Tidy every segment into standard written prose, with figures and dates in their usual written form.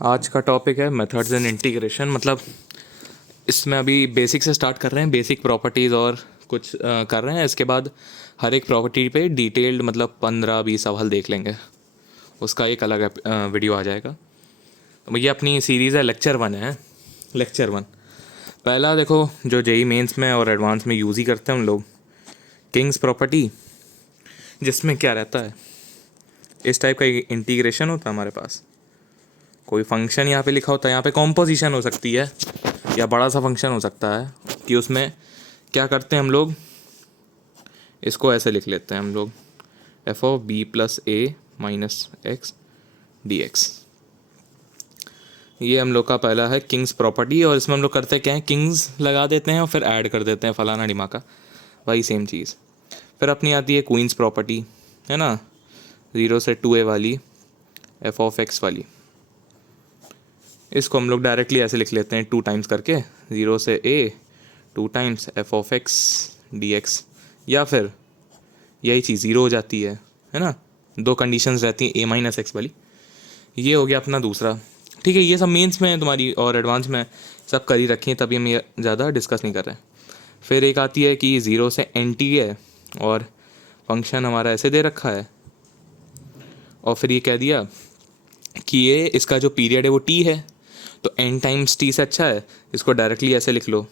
आज का टॉपिक है मेथड्स इन इंटीग्रेशन। मतलब इसमें अभी बेसिक से स्टार्ट कर रहे हैं, बेसिक प्रॉपर्टीज़ और कुछ कर रहे हैं। इसके बाद हर एक प्रॉपर्टी पे डिटेल्ड मतलब 15-20 सवाल देख लेंगे, उसका एक अलग वीडियो आ जाएगा। तो ये अपनी सीरीज़ है, लेक्चर 1 है। लेक्चर 1 पहला देखो, जो जेई मेंस में और एडवांस में यूज़ ही करते हैं हम लोग, किंग्स प्रॉपर्टी, जिसमें क्या रहता है, इस टाइप का इंटीग्रेशन होता है हमारे पास। कोई फंक्शन यहाँ पे लिखा होता है, यहाँ पे कॉम्पोजिशन हो सकती है या बड़ा सा फंक्शन हो सकता है कि उसमें क्या करते हैं हम लोग, इसको ऐसे लिख लेते हैं हम लोग, f of b plus a minus x d x. ये हम लोग का पहला है किंग्स प्रॉपर्टी। और इसमें हम लोग करते क्या है, किंग्स लगा देते हैं और फिर ऐड कर देते हैं फलाना डिमाका, वही सेम चीज़। फिर अपनी आती है क्वींस प्रॉपर्टी, है ना, 0 से 2a वाली, एफ ऑफ एक्स वाली। इसको हम लोग डायरेक्टली ऐसे लिख लेते हैं 2 टाइम्स करके, 0 से a 2 times F of x d x. या फिर यही चीज़ 0 हो जाती है ना, 2 कंडीशंस रहती हैं a माइनस एक्स वाली। ये हो गया अपना दूसरा। ठीक है, ये सब मेंस में है तुम्हारी और एडवांस में सब कर ही रखी हैं, तभी हम ये ज़्यादा डिस्कस नहीं कर रहे हैं। फिर एक आती है कि 0 से nt है और फंक्शन हमारा ऐसे दे रखा है, और फिर ये कह दिया कि ये इसका जो पीरियड है वो t है, तो n टाइम्स t से अच्छा है, इसको डायरेक्टली ऐसे लिख लो,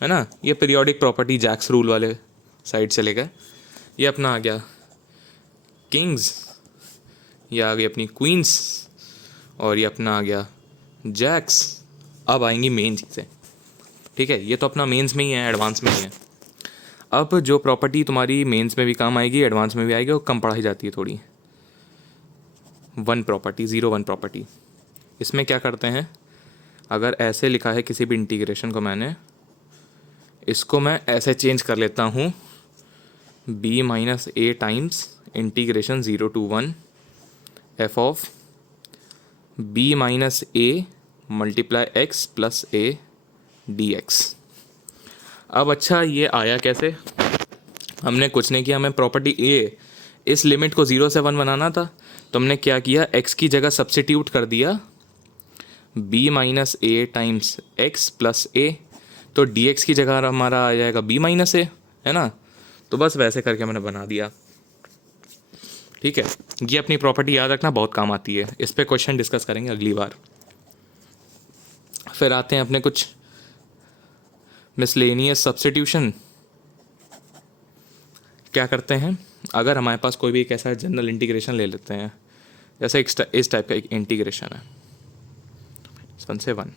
है ना। ये पीरियोडिक प्रॉपर्टी जैक्स रूल वाले साइड से लेकर ये अपना आ गया किंग्स, ये आ गई अपनी क्वींस, और ये अपना आ गया जैक्स। अब आएंगी मेन चीज़ें। ठीक है, ये तो अपना मेंस में ही है, एडवांस में ही है। अब जो प्रॉपर्टी तुम्हारी मेंस में भी काम आएगी, एडवांस में भी आएगी, वो कम पढ़ाई जाती है थोड़ी। 1 प्रॉपर्टी, 0-1 प्रॉपर्टी। इसमें क्या करते हैं, अगर ऐसे लिखा है किसी भी इंटीग्रेशन को, मैंने इसको मैं ऐसे चेंज कर लेता हूँ, b minus A times integration 0 to 1 f of b minus A multiply x plus A D x. अब अच्छा, ये आया कैसे, हमने कुछ नहीं किया, हमें प्रॉपर्टी ए, इस लिमिट को 0 से 1 बनाना था, तो हमने क्या किया, x की जगह सब्सिट्यूट कर दिया b माइनस ए टाइम्स एक्स प्लस ए, तो dx की जगह हमारा आ जाएगा b माइनस ए, है ना। तो बस वैसे करके मैंने बना दिया। ठीक है, ये अपनी प्रॉपर्टी याद रखना, बहुत काम आती है। इस पर क्वेश्चन डिस्कस करेंगे अगली बार। फिर आते हैं अपने कुछ मिसलेनियस सब्स्टिट्यूशन। क्या करते हैं, अगर हमारे पास कोई भी एक ऐसा जनरल इंटीग्रेशन ले लेते हैं, जैसे इस टाइप का एक इंटीग्रेशन है 1 से 1।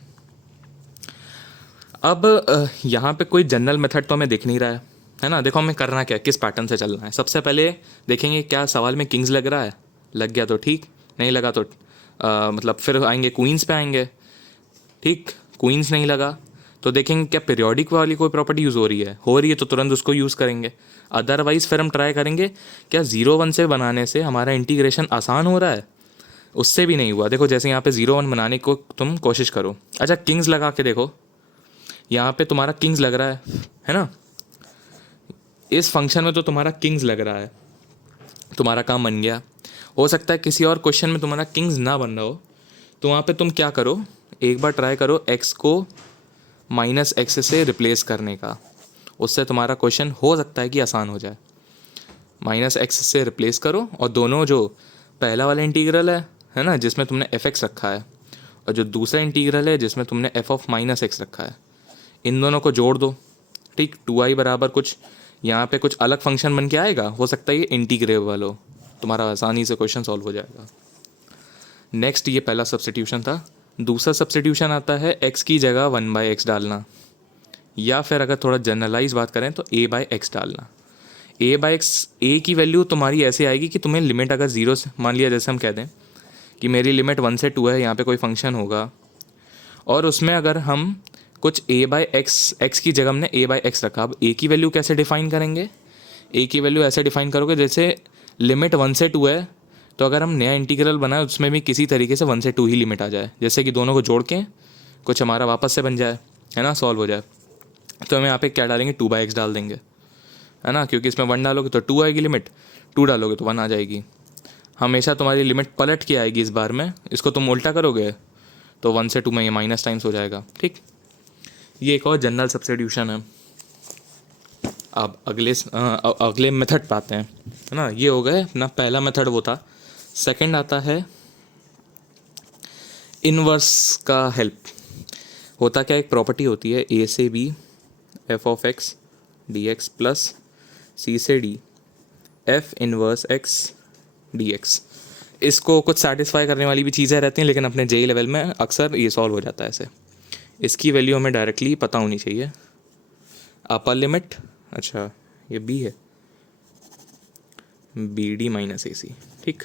अब यहाँ पे कोई जनरल मेथड तो हमें दिख नहीं रहा है ना। देखो हमें करना क्या है, किस पैटर्न से चलना है। सबसे पहले देखेंगे क्या सवाल में किंग्स लग रहा है, लग गया तो ठीक, नहीं लगा तो मतलब फिर आएंगे क्वींस पे आएंगे। ठीक, क्वींस नहीं लगा तो देखेंगे क्या पीरियोडिक वाली कोई प्रॉपर्टी यूज़ हो रही है तो तुरंत उसको यूज़ करेंगे। अदरवाइज़ फिर हम ट्राई करेंगे क्या 0-1 से बनाने से हमारा इंटीग्रेशन आसान हो रहा है, उससे भी नहीं हुआ। देखो जैसे यहाँ पे 0-1 बनाने को तुम कोशिश करो, अच्छा किंग्स लगा के देखो, यहाँ पे तुम्हारा किंग्स लग रहा है ना, इस फंक्शन में तो तुम्हारा किंग्स लग रहा है, तुम्हारा काम बन गया। हो सकता है किसी और क्वेश्चन में तुम्हारा किंग्स ना बन रहा हो, तो वहाँ पे तुम क्या करो, एक बार ट्राई करो एक्स को माइनस एक्स से रिप्लेस करने का, उससे तुम्हारा क्वेश्चन हो सकता है कि आसान हो जाए। माइनस एक्स से रिप्लेस करो, और दोनों जो पहला वाला इंटीग्रल है ना, जिसमें तुमने एफ एक्स रखा है, और जो दूसरा इंटीग्रल है जिसमें तुमने एफ ऑफ माइनस एक्स रखा है, इन दोनों को जोड़ दो। ठीक, 2i बराबर कुछ यहाँ पे कुछ अलग फंक्शन बन के आएगा, हो सकता है ये इंटीग्रेबल हो, तुम्हारा आसानी से क्वेश्चन सॉल्व हो जाएगा। नेक्स्ट, ये पहला सब्स्टिट्यूशन था। दूसरा सब्स्टिट्यूशन आता है x की जगह 1/x डालना, या फिर अगर थोड़ा जनरलाइज बात करें तो a/x डालना। a/x, a की वैल्यू तुम्हारी ऐसे आएगी कि तुम्हें लिमिट अगर 0 से, मान लिया जैसे हम कह दें कि मेरी लिमिट 1 से 2 है, यहाँ पे कोई फंक्शन होगा और उसमें अगर हम कुछ a/x की जगह हमने a/x रखा। अब a की वैल्यू कैसे डिफाइन करेंगे, a की वैल्यू ऐसे डिफाइन करोगे जैसे लिमिट 1 से 2 है, तो अगर हम नया इंटीग्रल बनाए उसमें भी किसी तरीके से 1 से 2 ही लिमिट आ जाए, जैसे कि दोनों को जोड़ के कुछ हमारा वापस से बन जाए, है ना, सॉल्व हो जाए। तो हम यहाँ पे क्या डालेंगे, 2/x डाल देंगे, है ना, क्योंकि इसमें 1 डालोगे तो 2 आएगी लिमिट, 2 डालोगे तो 1 आ जाएगी। हमेशा तुम्हारी लिमिट पलट के आएगी इस बार में, इसको तुम उल्टा करोगे तो 1 से 2 में ये माइनस टाइम्स हो जाएगा, ठीक। ये एक और जनरल सब्स्टिट्यूशन है। अब अगले मेथड पे आते हैं, है ना। ये हो गए अपना पहला मेथड वो था। सेकंड आता है इनवर्स का हेल्प। होता क्या, एक प्रॉपर्टी होती है ए से b f of x d x plus c से d f inverse x d x. इसको कुछ सेटिस्फाई करने वाली भी चीज़ें रहती हैं, लेकिन अपने जेई लेवल में अक्सर ये सॉल्व हो जाता है ऐसे। इसकी वैल्यू हमें डायरेक्टली पता होनी चाहिए। अपर लिमिट, अच्छा ये बी है, बी डी माइनस ए सी, ठीक।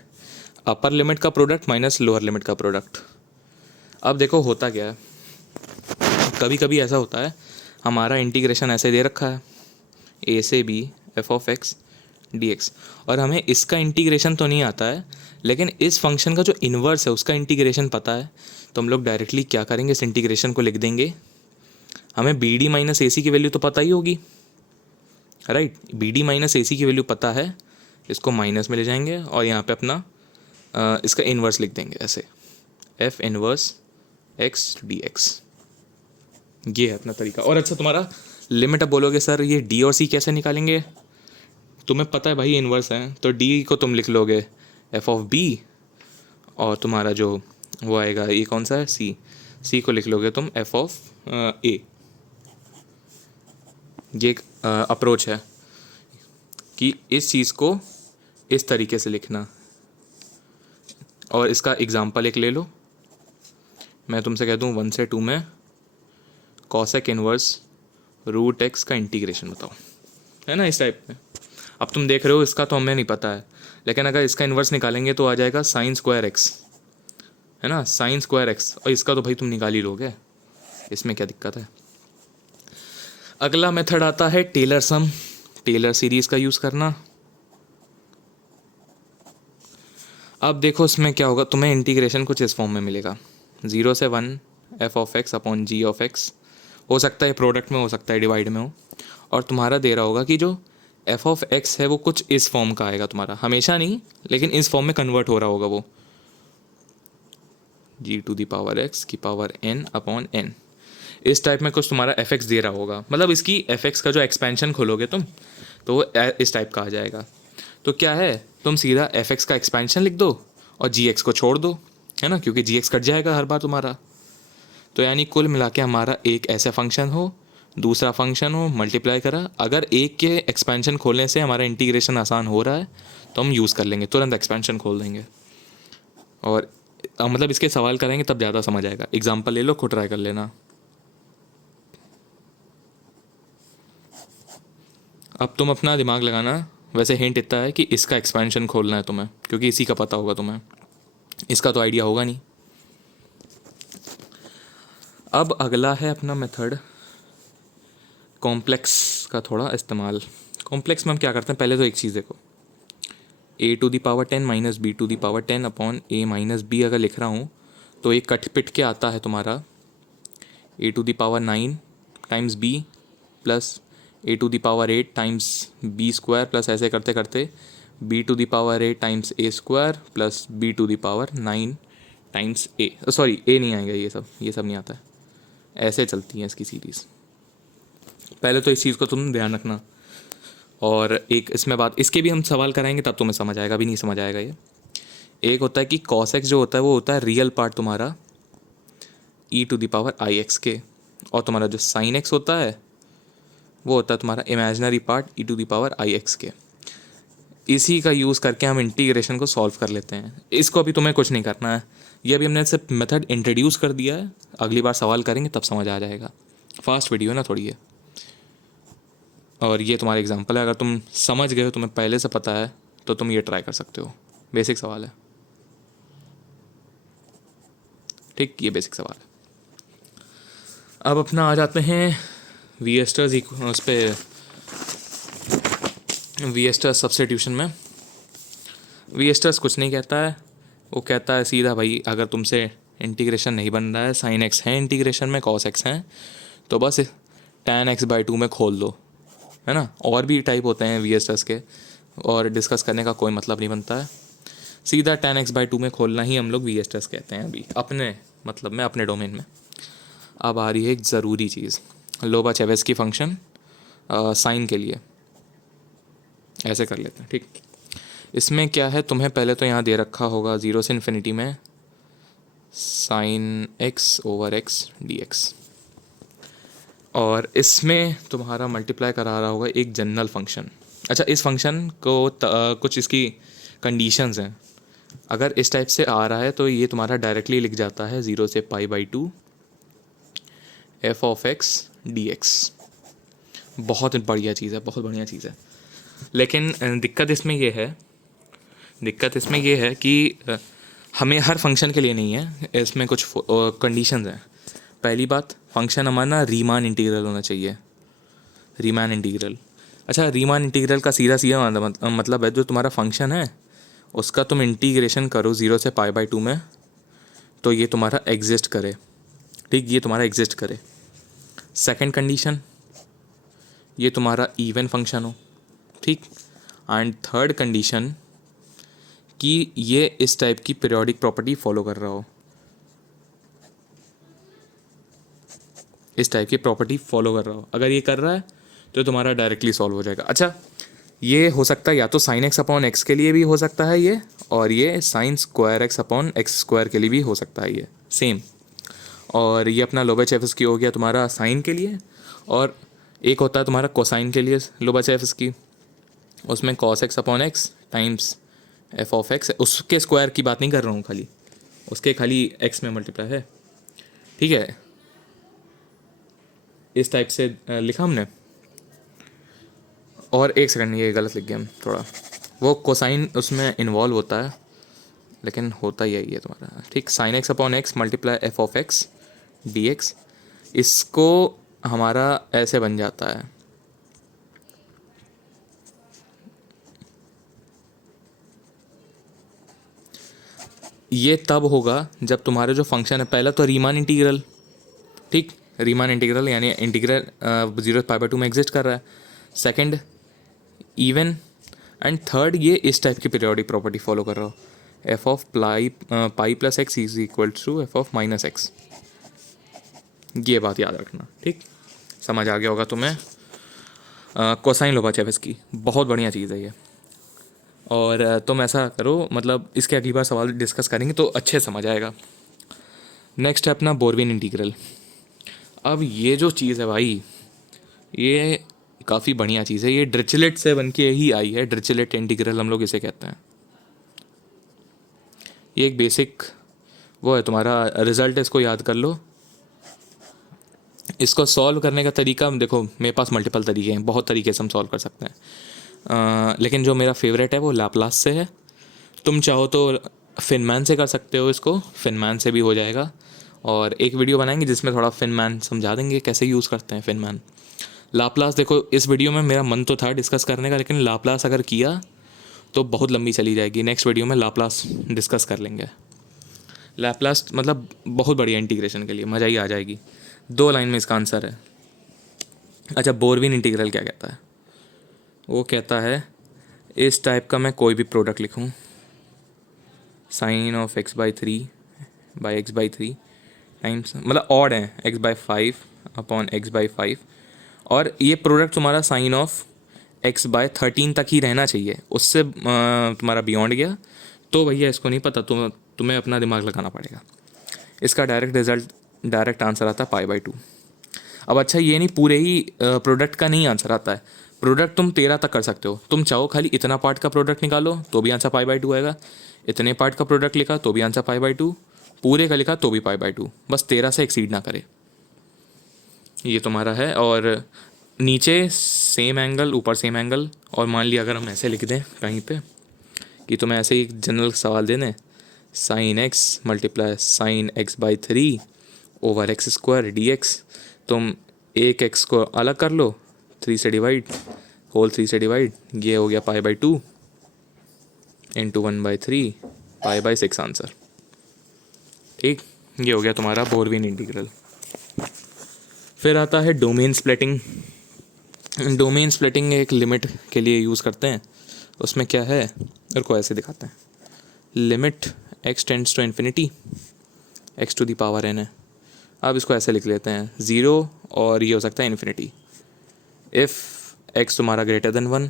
अपर लिमिट का प्रोडक्ट माइनस लोअर लिमिट का प्रोडक्ट। अब देखो होता क्या है, कभी कभी ऐसा होता है हमारा इंटीग्रेशन ऐसे दे रखा है ए से b f of x d x, और हमें इसका इंटीग्रेशन तो नहीं आता है, लेकिन इस फंक्शन का जो इन्वर्स है उसका इंटीग्रेशन पता है। तो हम लोग डायरेक्टली क्या करेंगे, इस इंटीग्रेशन को लिख देंगे। हमें बी डी माइनस ए सी की वैल्यू तो पता ही होगी, राइट। बी डी माइनस ए सी की वैल्यू पता है, इसको माइनस में ले जाएंगे और यहाँ पे अपना इसका इन्वर्स लिख देंगे ऐसे, F inverse x d x. ये है अपना तरीका। और अच्छा तुम्हारा लिमिट, अब बोलोगे सर ये डी और सी कैसे निकालेंगे, तुम्हें पता है भाई इन्वर्स है, तो डी को तुम लिख लोगे एफ ऑफ बी, और तुम्हारा जो वो आएगा ये कौन सा है, सी, सी को लिख लोगे तुम एफ ऑफ ए। ये एक अप्रोच है कि इस चीज़ को इस तरीके से लिखना। और इसका एग्जांपल एक ले लो, मैं तुमसे कह दूं 1 से 2 में कॉसेक इनवर्स रूट एक्स का इंटीग्रेशन बताओ, है ना, इस टाइप में। अब तुम देख रहे हो इसका तो हमें नहीं पता है, लेकिन अगर इसका इन्वर्स निकालेंगे तो आ जाएगा साइन स्क्वायर एक्स, है ना, साइन स्क्वायर एक्स। और इसका तो भाई तुम निकाल ही लोगे, इसमें क्या दिक्कत है। अगला मेथड आता है टेलर सम, टेलर सीरीज का यूज़ करना। अब देखो इसमें क्या होगा, तुम्हें इंटीग्रेशन कुछ इस फॉर्म में मिलेगा, 0 से 1 f of x upon g of x. हो सकता है प्रोडक्ट में, हो सकता है डिवाइड में हो, और तुम्हारा दे रहा होगा कि जो एफ ऑफ एक्स है वो कुछ इस फॉर्म का आएगा तुम्हारा, हमेशा नहीं लेकिन इस फॉर्म में कन्वर्ट हो रहा होगा वो, जी टू दी पावर एक्स की पावर एन अपॉन एन। इस टाइप में कुछ तुम्हारा एफ एक्स दे रहा होगा, मतलब इसकी एफ एक्स का जो एक्सपेंशन खोलोगे तुम तो वो इस टाइप का आ जाएगा। तो क्या है, तुम सीधा एफ एक्स का एक्सपेंशन लिख दो और जी एक्स को छोड़ दो, है ना, क्योंकि जी एक्स कट जाएगा हर बार तुम्हारा। तो यानी कुल मिला के हमारा एक ऐसा फंक्शन हो, दूसरा फंक्शन हो, मल्टीप्लाई करा। अगर एक के एक्सपेंशन खोलने से हमारा इंटीग्रेशन आसान हो रहा है तो हम यूज़ कर लेंगे, तुरंत एक्सपेंशन खोल देंगे। और मतलब इसके सवाल करेंगे तब ज़्यादा समझ आएगा। एग्जाम्पल ले लो, खुद ट्राई कर लेना। अब तुम अपना दिमाग लगाना। वैसे हिंट इतना है कि इसका एक्सपेंशन खोलना है तुम्हें, क्योंकि इसी का पता होगा तुम्हें, इसका तो आइडिया होगा नहीं। अब अगला है अपना मेथड कॉम्प्लेक्स का थोड़ा इस्तेमाल। कॉम्प्लेक्स में हम क्या करते हैं, पहले तो एक चीज़ देखो, a to the power 10 minus b to the power 10 upon a minus b अगर लिख रहा हूँ तो एक कट पिट के आता है तुम्हारा a to the power 9 times b plus a to the power 8 times b square plus ऐसे करते करते b to the power 8 times a square plus b to the power 9 times a, sorry a नहीं आएगा, ये सब नहीं आता है, ऐसे चलती है इसकी सीरीज़। पहले तो इस चीज़ को तुम ध्यान रखना। और एक इसमें बात, इसके भी हम सवाल कराएंगे तब तुम्हें समझ आएगा, अभी नहीं समझ आएगा ये। एक होता है कि कॉस एक्स जो होता है वो होता है रियल पार्ट तुम्हारा e to the power i x के, और तुम्हारा जो साइन एक्स होता है वो होता है तुम्हारा imaginary part e to the power i x के। इसी का यूज़ करके हम इंटीग्रेशन को सॉल्व कर लेते हैं। इसको अभी तुम्हें कुछ नहीं करना है, ये अभी हमने सिर्फ मेथड इंट्रोड्यूस कर दिया है, अगली बार सवाल करेंगे तब समझ आ जाएगा। फास्ट वीडियो है ना थोड़ी है। और ये तुम्हारा एग्जांपल है, अगर तुम समझ गए हो, तुम्हें पहले से पता है, तो तुम ये ट्राई कर सकते हो। बेसिक सवाल है, ठीक, ये बेसिक सवाल है। अब अपना आ जाते हैं वीएस्टर्स उस पर, वीएस्टर्स सब्स्टिट्यूशन में। वीएस्टर्स कुछ नहीं कहता है, वो कहता है सीधा भाई अगर तुमसे इंटीग्रेशन नहीं बन रहा है, साइन एक्स है इंटीग्रेशन में, कॉस एक्स हैं, तो बस tan x/2 में खोल दो, है ना। और भी टाइप होते हैं वीएस्टर्स के, और डिस्कस करने का कोई मतलब नहीं बनता है। सीधा tan x/2 में खोलना ही हम लोग वी एस टेस्ट कहते हैं अभी अपने मतलब में, अपने डोमेन में। अब आ रही है एक ज़रूरी चीज़, लोबाचेवेस्की फंक्शन साइन के लिए। ऐसे कर लेते हैं, ठीक। इसमें क्या है, तुम्हें पहले तो यहाँ दे रखा होगा 0 से इन्फिनिटी में साइन x/x dx, और इसमें तुम्हारा मल्टीप्लाई करा रहा होगा एक जनरल फंक्शन। अच्छा, इस फंक्शन को कुछ इसकी कंडीशंस हैं। अगर इस टाइप से आ रहा है तो ये तुम्हारा डायरेक्टली लिख जाता है 0 से π/2 f(x) dx। बहुत बढ़िया चीज़ है, बहुत बढ़िया चीज़ है। लेकिन दिक्कत इसमें ये है कि हमें हर फंक्शन के लिए नहीं है, इसमें कुछ कंडीशंस हैं। पहली बात, फंक्शन हमारा रीमान इंटीग्रल होना चाहिए, रीमान इंटीग्रल। अच्छा, रीमान इंटीग्रल का सीधा मतलब है जो तुम्हारा फंक्शन है उसका तुम इंटीग्रेशन करो 0 से π/2 में तो ये तुम्हारा एग्जिस्ट करे, ठीक, ये तुम्हारा एग्जिस्ट करे। सेकंड कंडीशन, ये तुम्हारा इवन फंक्शन हो, ठीक। एंड थर्ड कंडीशन कि ये इस टाइप की पीरियोडिक प्रॉपर्टी फॉलो कर रहा हो, इस टाइप की प्रॉपर्टी फॉलो कर रहा हो। अगर ये कर रहा है तो तुम्हारा डायरेक्टली सॉल्व हो जाएगा। अच्छा, ये हो सकता है या तो sin x/x के लिए भी हो सकता है ये, और ये sin² x/x² के लिए भी हो सकता है ये सेम। और ये अपना लोबाचेवेस्की हो गया तुम्हारा साइन के लिए, और एक होता है तुम्हारा कोसाइन के लिए लोबाचेवेस्की, उसमें cos x/x टाइम्स f(x), उसके स्क्वायर की बात नहीं कर रहा हूँ, खाली उसके खाली x में मल्टीप्लाई है, ठीक है। इस टाइप से लिखा हमने। और एक सेकंड, ये गलत लिख गया हम थोड़ा, वो कोसाइन उसमें इन्वॉल्व होता है लेकिन होता ही है ये तुम्हारा, ठीक। sin x/x multiply f(x) dx, इसको हमारा ऐसे बन जाता है, ये तब होगा जब तुम्हारा जो फंक्शन है, पहला तो रीमान इंटीग्रल, ठीक, रीमान इंटीग्रल यानी इंटीग्रल 0 से π/2 में एग्जिस्ट कर रहा है। सेकंड इवन, एंड थर्ड ये इस टाइप की पीरियोडिक प्रॉपर्टी फॉलो कर रहा हो, f(π+x) is equal to f(-x)। ये बात याद रखना, ठीक, समझ आ गया होगा तुम्हें। कोसाइन लोबाचेवेस्की बहुत बढ़िया चीज़ है ये। और तुम ऐसा करो, मतलब इसके अगली बार सवाल डिस्कस करेंगे तो अच्छे समझ आएगा। नेक्स्ट है अपना बोरविन इंटीग्रल। अब ये जो चीज़ है भाई, ये काफ़ी बढ़िया चीज़ है, ये ड्रिचलेट से बन के ही आई है, ड्रिचलेट इंटीग्रल हम लोग इसे कहते हैं। ये एक बेसिक वो है तुम्हारा रिजल्ट है, इसको याद कर लो। इसको सॉल्व करने का तरीका देखो, मेरे पास मल्टीपल तरीके हैं, बहुत तरीके से हम सॉल्व कर सकते हैं, लेकिन जो मेरा फेवरेट है वो लाप्लास से है। तुम चाहो तो फिनमैन से कर सकते हो, इसको फिनमैन से भी हो जाएगा, और एक वीडियो बनाएंगे जिसमें थोड़ा फिनमैन समझा देंगे कैसे यूज़ करते हैं फिनमैन। लाप्लास देखो, इस वीडियो में मेरा मन तो था डिस्कस करने का, लेकिन लाप्लास अगर किया तो बहुत लंबी चली जाएगी। नेक्स्ट वीडियो में लाप्लास डिस्कस कर लेंगे। लाप्लास मतलब बहुत बढ़िया इंटीग्रेशन के लिए, मज़ा ही आ जाएगी। 2 लाइन में इसका आंसर है। अच्छा, बोरविन इंटीग्रल क्या कहता है? वो कहता है इस टाइप का मैं कोई भी प्रोडक्ट लिखूं, sin of x/3 टाइम्स, मतलब ऑड है, x/5 और ये प्रोडक्ट तुम्हारा sin of x/13 तक ही रहना चाहिए, उससे तुम्हारा बियॉन्ड गया तो भैया इसको नहीं पता, तुम्हें अपना दिमाग लगाना पड़ेगा। इसका डायरेक्ट आंसर आता है π/2। अब अच्छा, ये नहीं पूरे ही प्रोडक्ट का नहीं आंसर आता है, प्रोडक्ट तुम 13 तक कर सकते हो। तुम चाहो खाली इतना पार्ट का प्रोडक्ट निकालो तो भी आंसर π/2 आएगा, इतने पार्ट का प्रोडक्ट लिखा तो भी आंसर π/2, पूरे का लिखा तो भी π/2, बस 13 से एक्सीड ना करे, ये तुम्हारा है। और नीचे सेम एंगल, ऊपर सेम एंगल। और मान लिया अगर हम ऐसे लिख दें कहीं पे कि तुम्हें ऐसे ही जनरल सवाल दे दें, sin x multiply sin x/3 over x² dx, तुम एक x को अलग कर लो, 3 से डिवाइड, होल 3 से डिवाइड, ये हो गया π/2 इंटू 1/3 π/6 आंसर, ठीक। ये हो गया तुम्हारा बोरविन इंटीग्रल। फिर आता है डोमेन स्प्लिटिंग। डोमेन स्प्लिटिंग एक लिमिट के लिए यूज़ करते हैं, उसमें क्या है, को ऐसे दिखाते हैं, limit x tends to infinity x to the power n है। अब इसको ऐसे लिख लेते हैं 0 और ये हो सकता है इन्फिनिटी। इफ़ x तुम्हारा ग्रेटर देन 1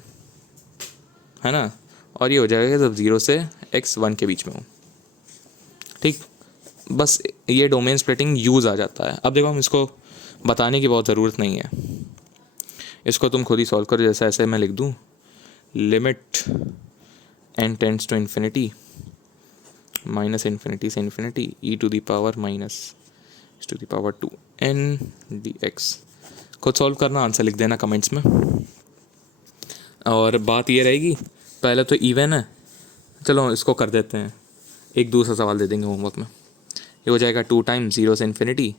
है ना, और ये हो जाएगा जब 0 से x 1 के बीच में हो। ठीक, बस ये डोमेन स्प्लिटिंग यूज़ आ जाता है। अब देखो हम इसको बताने की बहुत ज़रूरत नहीं है, इसको तुम खुद ही सॉल्व करो। जैसे ऐसे मैं लिख दूँ limit n tends to infinity minus infinity से infinity e to the power minus to the power 2 n dx। खुद सॉल्व करना, आंसर लिख देना कमेंट्स में। और बात ये रहेगी, पहले तो इवन है, चलो इसको कर देते हैं, एक दूसरा सवाल दे देंगे होमवर्क में। ये हो जाएगा 2 टाइम्स 0 से इन्फिनिटी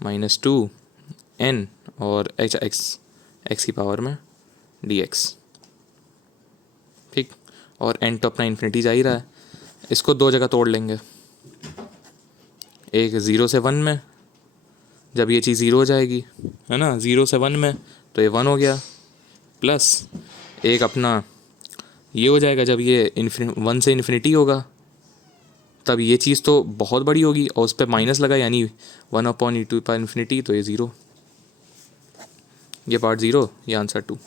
माइनस 2 n और x की पावर में dx। ठीक, और n तो अपना इन्फिनिटी जा ही रहा है, इसको दो जगह तोड़ लेंगे। एक 0 से 1 में, जब ये चीज़ 0 हो जाएगी है ना, 0 से 1 में तो ये 1 हो गया, प्लस एक अपना ये हो जाएगा जब ये 1 से इन्फिनिटी होगा, तब ये चीज़ तो बहुत बड़ी होगी और उस पर माइनस लगा, यानी 1/e पर इन्फिनिटी, तो ये 0, ये पार्ट 0, ये आंसर 2।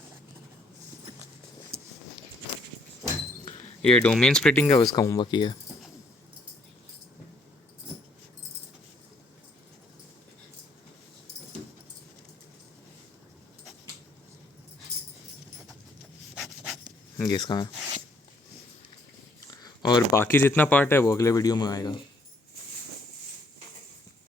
ये डोमेन स्प्लिटिंग का उसका होमवर्क ही है। ये इसका है, और बाकी जितना पार्ट है वो अगले वीडियो में आएगा।